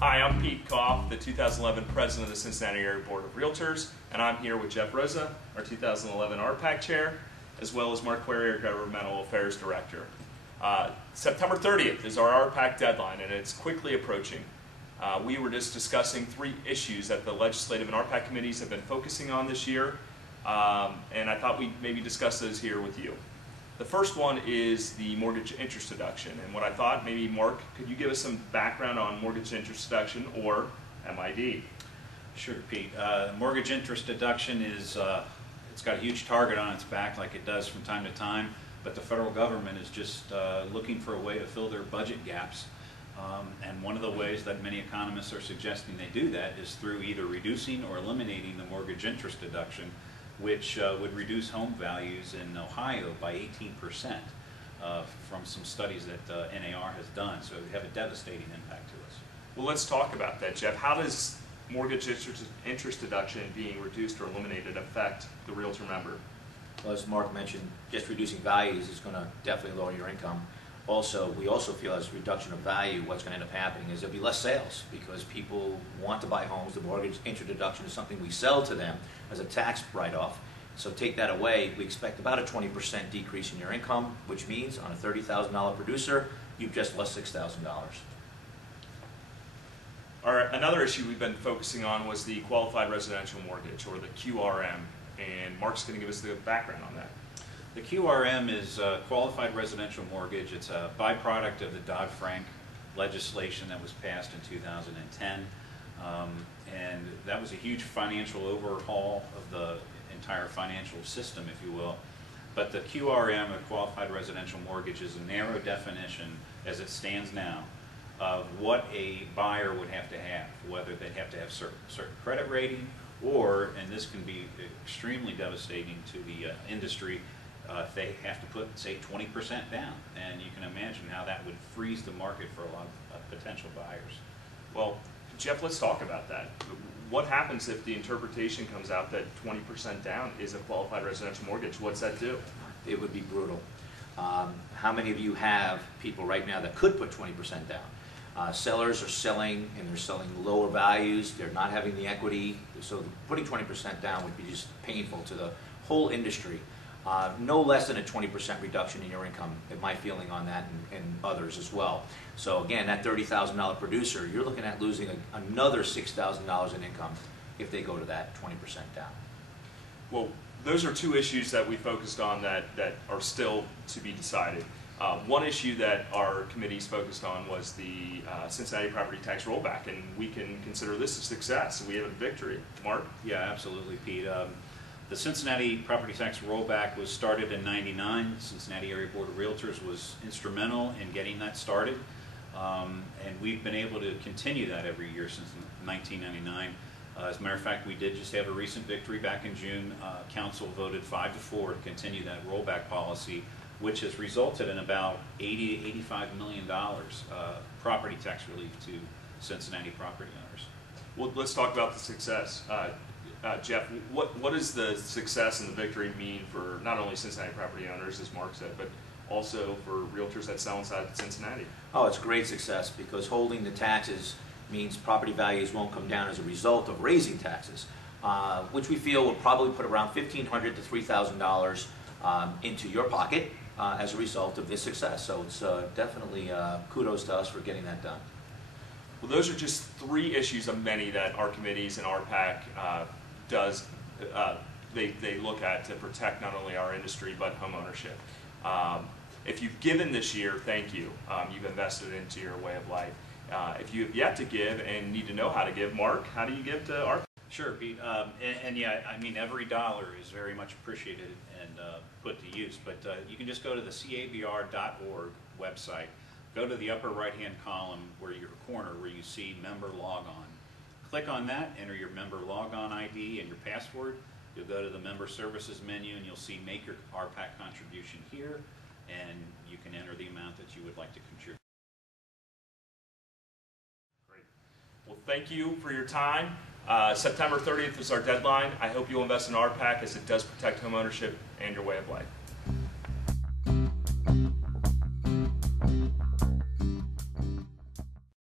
Hi, I'm Pete Koff, the 2011 President of the Cincinnati Area Board of Realtors, and I'm here with Jeff Rosa, our 2011 RPAC Chair, as well as Mark Query, our Governmental Affairs Director. September 30th is our RPAC deadline, and it's quickly approaching. We were just discussing 3 issues that the legislative and RPAC committees have been focusing on this year, and I thought we'd maybe discuss those here with you. The first one is the mortgage interest deduction, and what I thought, maybe Mark, could you give us some background on mortgage interest deduction, or MID? Sure, Pete. Mortgage interest deduction is, it's got a huge target on its back like it does from time to time, but the federal government is just looking for a way to fill their budget gaps. And one of the ways that many economists are suggesting they do that is through either reducing or eliminating the mortgage interest deduction, which would reduce home values in Ohio by 18% from some studies that NAR has done. So it would have a devastating impact to us. Well, let's talk about that, Jeff. How does mortgage interest deduction being reduced or eliminated affect the realtor member? Well, as Mark mentioned, just reducing values is going to definitely lower your income. Also, we also feel as reduction of value, what's going to end up happening is there'll be less sales because people want to buy homes. The mortgage interest deduction is something we sell to them as a tax write-off. So take that away, we expect about a 20% decrease in your income, which means on a $30,000 producer, you've just lost $6,000. Another issue we've been focusing on was the qualified residential mortgage, or the QRM, and Mark's going to give us the background on that. The QRM is a qualified residential mortgage. It's a byproduct of the Dodd-Frank legislation that was passed in 2010. And that was a huge financial overhaul of the entire financial system, if you will. But the QRM, a qualified residential mortgage, is a narrow definition, as it stands now, of what a buyer would have to have, whether they have to have certain credit rating, or, and this can be extremely devastating to the industry, if they have to put, say, 20% down. And you can imagine how that would freeze the market for a lot of potential buyers. Well, Jeff, let's talk about that. What happens if the interpretation comes out that 20% down is a qualified residential mortgage? What's that do? It would be brutal. How many of you have people right now that could put 20% down? Sellers are selling, and they're selling lower values. They're not having the equity. So putting 20% down would be just painful to the whole industry. No less than a 20% reduction in your income, in my feeling on that, and others as well. So again, that $30,000 producer, you're looking at losing another $6,000 in income if they go to that 20% down. Well, those are 2 issues that we focused on that are still to be decided. One issue that our committees focused on was the Cincinnati property tax rollback, and we can consider this a success. We have a victory. Mark? Yeah, absolutely, Pete. The Cincinnati property tax rollback was started in '99. The Cincinnati Area Board of Realtors was instrumental in getting that started, and we've been able to continue that every year since 1999. As a matter of fact, we did just have a recent victory back in June. Council voted 5-4 to continue that rollback policy, which has resulted in about $80 to $85 million property tax relief to Cincinnati property owners. Well, let's talk about the success. Jeff, what does the success and the victory mean for not only Cincinnati property owners, as Mark said, but also for realtors that sell inside Cincinnati? Oh, it's great success because holding the taxes means property values won't come down as a result of raising taxes, which we feel will probably put around $1,500 to $3,000 into your pocket as a result of this success. So it's definitely kudos to us for getting that done. Well, those are just 3 issues of many that our committees and RPAC they look at to protect not only our industry but home ownership. If you've given this year, thank you. You've invested into your way of life. If you have yet to give and need to know how to give, Mark, how do you give to RPAC? Sure, Pete. And yeah, I mean, every dollar is very much appreciated and put to use. But you can just go to the cabr.org website. Go to the upper right-hand column where your corner where you see member log on. Click on that, enter your member logon ID and your password. You'll go to the member services menu and you'll see make your RPAC contribution here, and you can enter the amount that you would like to contribute. Great. Well, thank you for your time. September 30th is our deadline. I hope you'll invest in RPAC as it does protect home ownership and your way of life.